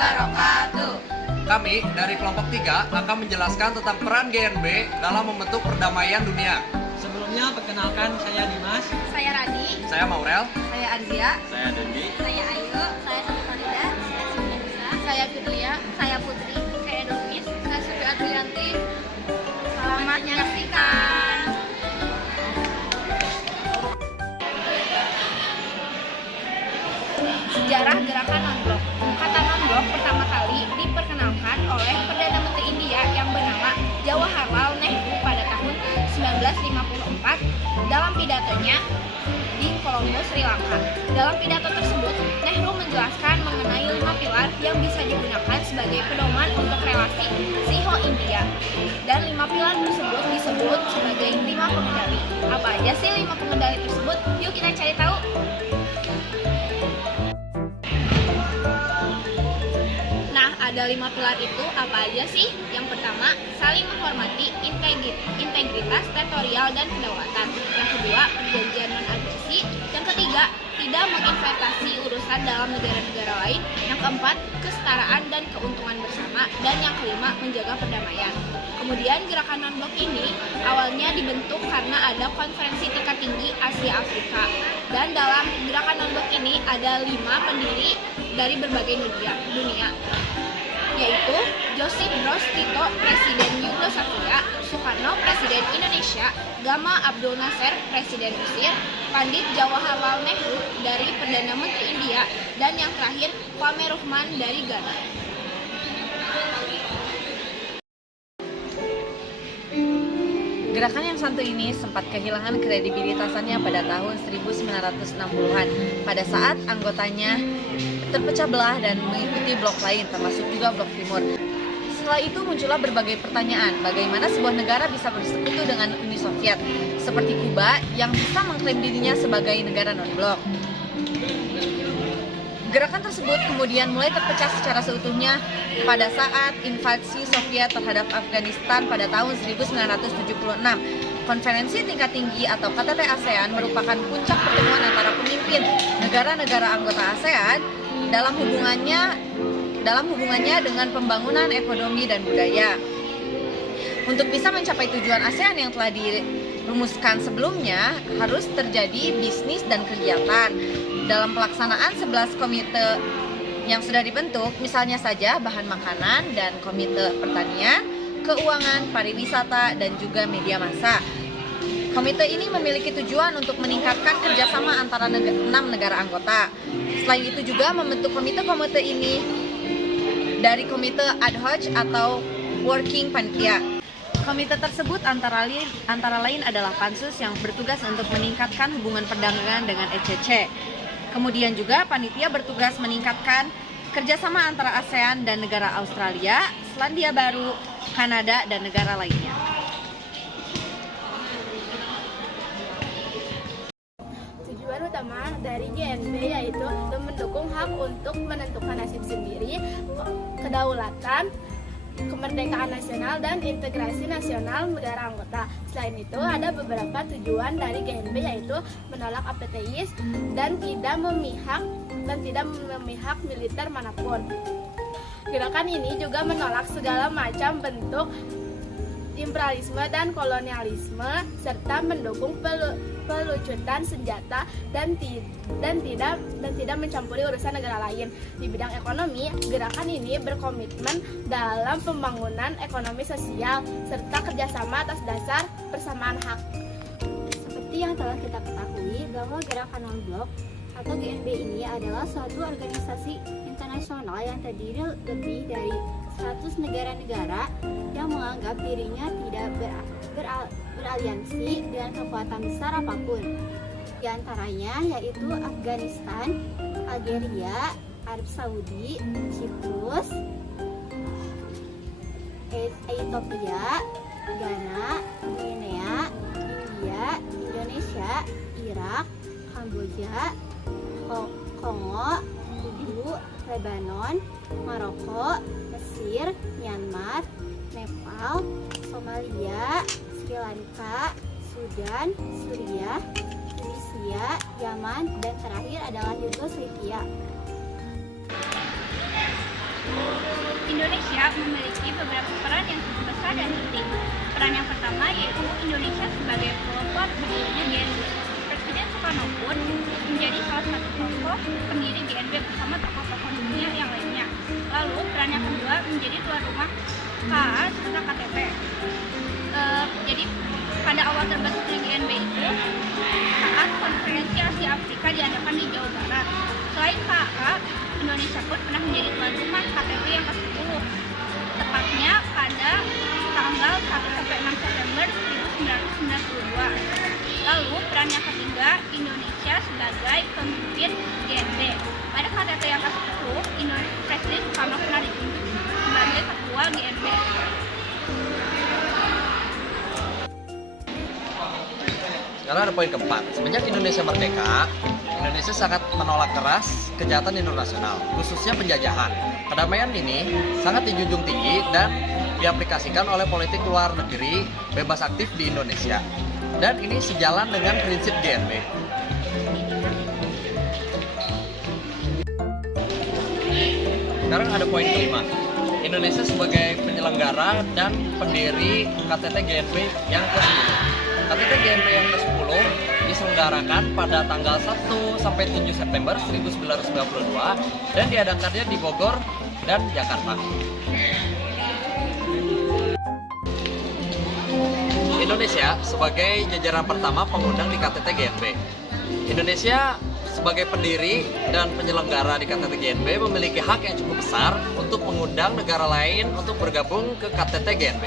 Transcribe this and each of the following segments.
wabarakatuh. Kami dari kelompok 3 akan menjelaskan tentang peran GNB dalam membentuk perdamaian dunia. Sebelumnya perkenalkan, saya Dimas. Saya Rani. Saya Maurel. Saya Arzia. Saya Dendi. Saya Ayu. Saya Siti Farida. Saya Sinisa. Saya Fitria. Saya Putri. Saya Dormis. Saya Sufi Adrianti. Selamat menyaksikan. Sejarah gerakan non-blok. Kata non-blok pertama kali diperkenalkan oleh Perdana Menteri India yang bernama Jawaharlal Nehru pada tahun 1954 dalam pidatonya di Colombo, Sri Lanka. Dalam pidato tersebut, Nehru menjelaskan mengenai 5 pilar yang bisa digunakan sebagai pedoman untuk relasi Sino-India. Dan 5 pilar tersebut disebut sebagai 5 pengendali. Apa aja sih 5 pengendali tersebut? Yuk kita cari tahu. Ada 5 pilar itu apa aja sih? Yang pertama, saling menghormati integritas teritorial dan kedaulatan. Yang kedua, perjanjian non-agresi. Yang ketiga, tidak menginvestasi urusan dalam negara-negara lain. Yang keempat, kesetaraan dan keuntungan bersama. Dan yang kelima, menjaga perdamaian. Kemudian gerakan non-blok ini awalnya dibentuk karena ada konferensi tingkat tinggi Asia Afrika. Dan dalam gerakan non-blok ini ada 5 pendiri dari berbagai dunia, yaitu Josip Broz Tito, Presiden Yugoslavia, Soekarno, Presiden Indonesia, Gamal Abdul Nasser, Presiden Mesir, Pandit Jawaharlal Nehru dari Perdana Menteri India, dan yang terakhir Kwame Nkrumah dari Ghana. Gerakan yang satu ini sempat kehilangan kredibilitasannya pada tahun 1960-an pada saat anggotanya terpecah belah dan mengikuti blok lain termasuk juga blok timur. Setelah itu muncullah berbagai pertanyaan, bagaimana sebuah negara bisa bersekutu dengan Uni Soviet seperti Kuba yang bisa mengklaim dirinya sebagai negara non-blok. Gerakan tersebut kemudian mulai terpecah secara seutuhnya pada saat invasi Soviet terhadap Afghanistan pada tahun 1976. Konferensi tingkat tinggi atau KTT ASEAN merupakan puncak pertemuan antara pemimpin negara-negara anggota ASEAN dalam hubungannya dengan pembangunan ekonomi dan budaya. Untuk bisa mencapai tujuan ASEAN yang telah dirumuskan sebelumnya, harus terjadi bisnis dan kegiatan. Dalam pelaksanaan 11 komite yang sudah dibentuk, misalnya saja bahan makanan dan komite pertanian, keuangan, pariwisata, dan juga media massa. Komite ini memiliki tujuan untuk meningkatkan kerjasama antara 6 negara anggota. Selain itu juga membentuk komite-komite ini dari komite ad hoc atau working panitia. Komite tersebut antara lain adalah Pansus yang bertugas untuk meningkatkan hubungan perdagangan dengan ECC. Kemudian juga panitia bertugas meningkatkan kerjasama antara ASEAN dan negara Australia, Selandia Baru, Kanada, dan negara lainnya. Tujuan utama dari GNB yaitu mendukung hak untuk menentukan nasib sendiri, kedaulatan, kemerdekaan nasional, dan integrasi nasional negara anggota. Selain itu, ada beberapa tujuan dari GNB yaitu menolak apartheid dan tidak memihak militer manapun. Gerakan ini juga menolak segala macam bentuk imperialisme dan kolonialisme serta mendukung pelucutan senjata dan tidak mencampuri urusan negara lain. Di bidang ekonomi, gerakan ini berkomitmen dalam pembangunan ekonomi sosial serta kerjasama atas dasar persamaan hak. Seperti yang telah kita ketahui bahwa gerakan non-blok atau GNB ini adalah suatu organisasi internasional yang terdiri lebih dari 100 negara-negara yang menganggap dirinya tidak beraliansi dengan kekuatan besar apapun. Di antaranya yaitu Afghanistan, Algeria, Arab Saudi, Siprus, Ethiopia, Ghana, Guinea, India, Indonesia, Irak, Kamboja, Kongo, Kubu, Lebanon, Maroko, Mesir, Myanmar, Nepal, Somalia, Sri Lanka, Sudan, Suriah, Tunisia, Yaman, dan terakhir adalah Yugoslavia. Indonesia memiliki beberapa peran yang cukup besar dan penting. Peran yang pertama yaitu Indonesia sebagai pelopor berdirinya GNB. Presiden Soekarno pun menjadi salah satu tokoh pendiri GNB bersama tokoh-tokoh dunia yang lainnya. Lalu peran yang kedua menjadi tuan rumah KA serta KTT. Jadi pada awal terbentuknya GNB itu saat konferensi Asia Afrika diadakan di Jawa Barat. Selain KA, Indonesia pun pernah menjadi tuan rumah KTT yang ke-10, tepatnya pada tanggal 1-6 September 1992. Lalu peran yang ketiga, Indonesia sebagai pemimpin GNB. Pada KTT yang ke-10, Presiden Soekarno pernah ditunjuk sebagai ketua GNB. Sekarang ada poin keempat. Semenjak Indonesia merdeka, Indonesia sangat menolak keras kejahatan internasional, khususnya penjajahan. Kedamaian ini sangat dijunjung tinggi dan diaplikasikan oleh politik luar negeri bebas aktif di Indonesia. Dan ini sejalan dengan prinsip GNB. Sekarang ada poin kelima. Indonesia sebagai penyelenggara dan pendiri KTT GNB yang ke-10. KTT GNB yang ke-10 diselenggarakan pada tanggal 1 sampai 7 September 1992 dan diadakannya di Bogor dan Jakarta. Indonesia sebagai jajaran pertama pengundang di KTT GNB. Indonesia sebagai pendiri dan penyelenggara di KTT GNB memiliki hak yang cukup besar untuk mengundang negara lain untuk bergabung ke KTT GNB.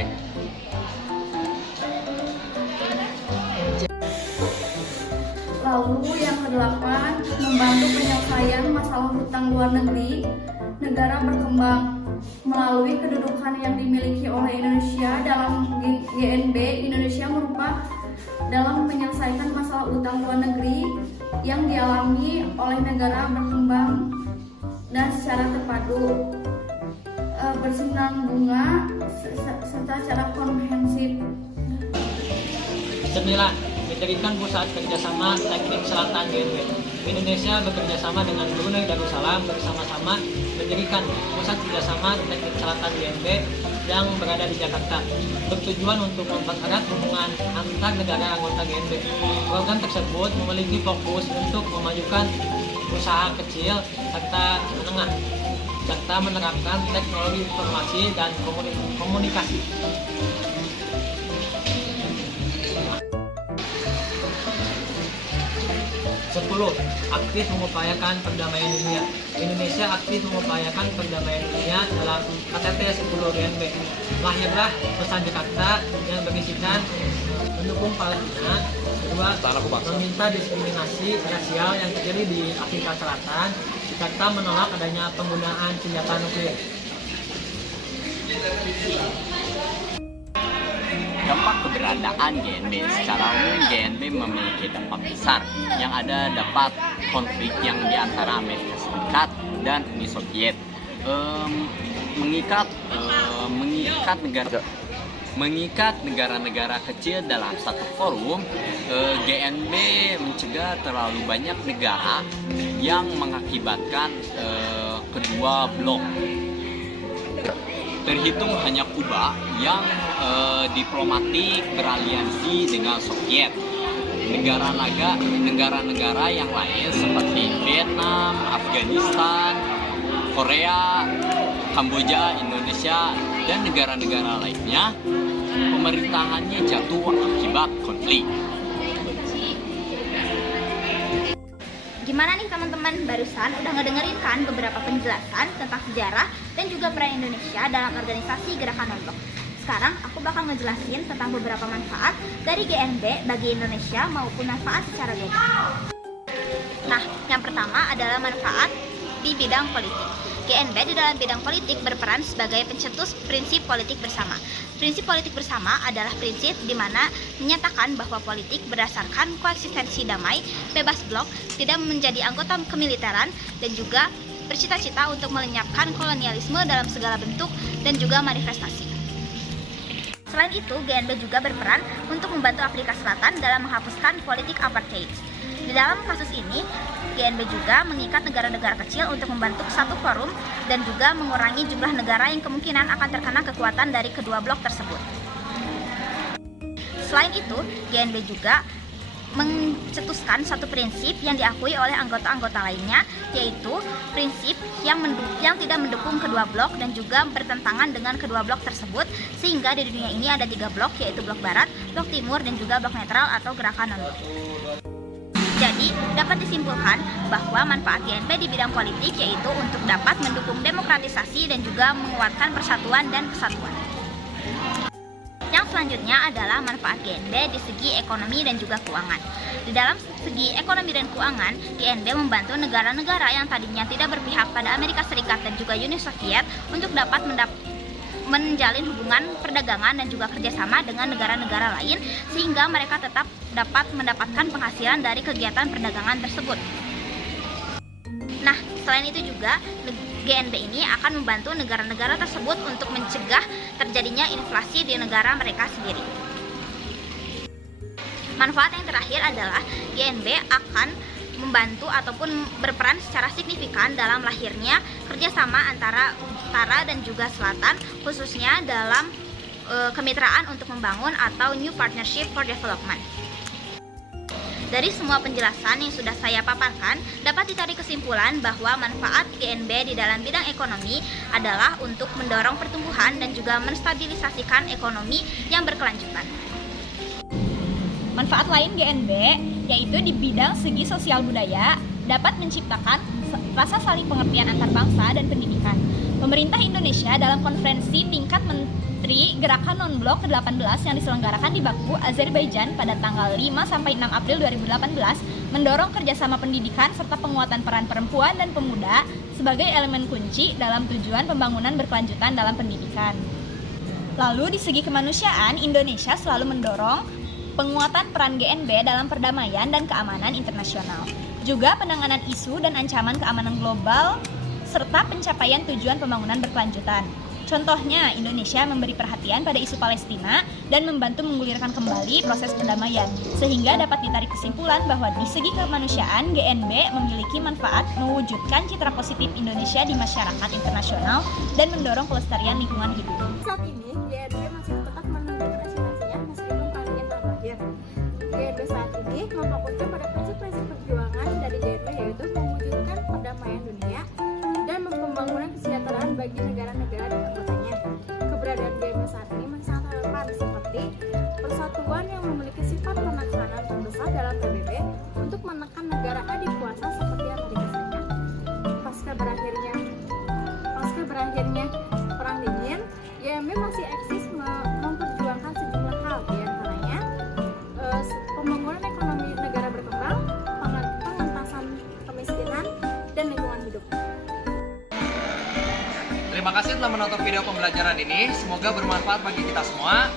Lalu yang kedelapan, membantu penyelesaian masalah hutang luar negeri negara berkembang. Melalui kedudukan yang dimiliki oleh Indonesia dalam GNB, Indonesia merupakan dalam menyelesaikan masalah hutang luar negeri yang dialami oleh negara berkembang dan secara terpadu, bersinambungan serta secara komprehensif. 9. Mendirikan pusat kerjasama teknik selatan GNB. Indonesia bekerjasama dengan Brunei Darussalam bersama-sama mendirikan pusat kerjasama teknik selatan GNB yang berada di Jakarta, bertujuan untuk mempererat hubungan antar negara anggota GNB. Program tersebut memiliki fokus untuk memajukan usaha kecil serta menengah, serta menerapkan teknologi informasi dan komunikasi. 10. Aktif mengupayakan perdamaian dunia. Indonesia aktif mengupayakan perdamaian dunia dalam KTT 10 GNB. Lahirlah pesan Jakarta yang berisikan mendukung Palestina. Kedua, meminta diskriminasi rasial yang terjadi di Afrika Selatan, serta menolak adanya penggunaan senjata nuklir. Dampak keberadaan GNB. Secara umum GNB memiliki dampak besar, yang ada dapat konflik yang diantara Amerika Serikat dan Uni Soviet, mengikat negara-negara kecil dalam satu forum. GNB mencegah terlalu banyak negara yang mengakibatkan kedua blok. Terhitung hanya Kuba yang diplomatik beraliansi dengan Soviet. Negara-negara yang lain seperti Vietnam, Afghanistan, Korea, Kamboja, Indonesia, dan negara-negara lainnya, pemerintahannya jatuh akibat konflik. Gimana nih teman-teman, barusan udah ngedengerin kan beberapa penjelasan tentang sejarah dan juga peran Indonesia dalam organisasi Gerakan Non-Blok. Sekarang aku bakal ngejelasin tentang beberapa manfaat dari GNB bagi Indonesia maupun manfaat secara global. Nah, yang pertama adalah manfaat di bidang politik. GNB di dalam bidang politik berperan sebagai pencetus prinsip politik bersama. Prinsip politik bersama adalah prinsip di mana menyatakan bahwa politik berdasarkan koeksistensi damai, bebas blok, tidak menjadi anggota kemiliteran, dan juga bercita-cita untuk melenyapkan kolonialisme dalam segala bentuk dan juga manifestasi. Selain itu, GNB juga berperan untuk membantu Afrika Selatan dalam menghapuskan politik apartheid. Di dalam kasus ini, GNB juga mengikat negara-negara kecil untuk membentuk satu forum dan juga mengurangi jumlah negara yang kemungkinan akan terkena kekuatan dari kedua blok tersebut. Selain itu, GNB juga mencetuskan satu prinsip yang diakui oleh anggota-anggota lainnya, yaitu prinsip yang tidak mendukung kedua blok dan juga bertentangan dengan kedua blok tersebut, sehingga di dunia ini ada 3 blok, yaitu blok barat, blok timur, dan juga blok netral atau gerakan non-blok. Jadi, dapat disimpulkan bahwa manfaat GNB di bidang politik yaitu untuk dapat mendukung demokratisasi dan juga menguatkan persatuan dan kesatuan. Yang selanjutnya adalah manfaat GNB di segi ekonomi dan juga keuangan. Di dalam segi ekonomi dan keuangan, GNB membantu negara-negara yang tadinya tidak berpihak pada Amerika Serikat dan juga Uni Soviet untuk dapat menjalin hubungan perdagangan dan juga kerjasama dengan negara-negara lain, sehingga mereka tetap dapat mendapatkan penghasilan dari kegiatan perdagangan tersebut. Nah, selain itu juga GNB ini akan membantu negara-negara tersebut untuk mencegah terjadinya inflasi di negara mereka sendiri. Manfaat yang terakhir adalah GNB akan membantu ataupun berperan secara signifikan dalam lahirnya kerjasama antara utara dan juga selatan, khususnya dalam kemitraan untuk membangun atau New Partnership for Development. Dari semua penjelasan yang sudah saya paparkan, dapat ditarik kesimpulan bahwa manfaat GNB di dalam bidang ekonomi adalah untuk mendorong pertumbuhan dan juga menstabilisasikan ekonomi yang berkelanjutan. Manfaat lain GNB yaitu di bidang segi sosial budaya dapat menciptakan rasa saling pengertian antar bangsa dan pendidikan. Pemerintah Indonesia dalam konferensi tingkat Menteri Gerakan Non-Blok ke-18 yang diselenggarakan di Baku, Azerbaijan pada tanggal 5-6 April 2018 mendorong kerjasama pendidikan serta penguatan peran perempuan dan pemuda sebagai elemen kunci dalam tujuan pembangunan berkelanjutan dalam pendidikan. Lalu di segi kemanusiaan, Indonesia selalu mendorong penguatan peran GNB dalam perdamaian dan keamanan internasional, juga penanganan isu dan ancaman keamanan global, serta pencapaian tujuan pembangunan berkelanjutan. Contohnya, Indonesia memberi perhatian pada isu Palestina dan membantu menggulirkan kembali proses perdamaian, sehingga dapat ditarik kesimpulan bahwa di segi kemanusiaan, GNB memiliki manfaat mewujudkan citra positif Indonesia di masyarakat internasional dan mendorong pelestarian lingkungan hidup. Saat ini, GNB masih tetap menunjukkan eksistensinya meskipun pandemi telah berakhir. GNB saat ini memfokuskan pada prinsip-prinsip perjuangan dari GNB, yaitu mewujudkan perdamaian dunia dan pembangunan kesejahteraan bagi negara-negara dan anggotanya. Keberadaan GNB saat ini masih sangat relevan, seperti persatuan yang memiliki sifat penekanan terbesar dalam PBB untuk menekan negara adikuasa seperti Amerika Serikat. Pasca berakhirnya Perang Dingin, GNB masih eksis memperjuangkan sejumlah hal, diantaranya pembangunan ekonomi negara berkembang, pengentasan kemiskinan, dan lingkungan hidup. Terima kasih telah menonton video pembelajaran ini. Semoga bermanfaat bagi kita semua.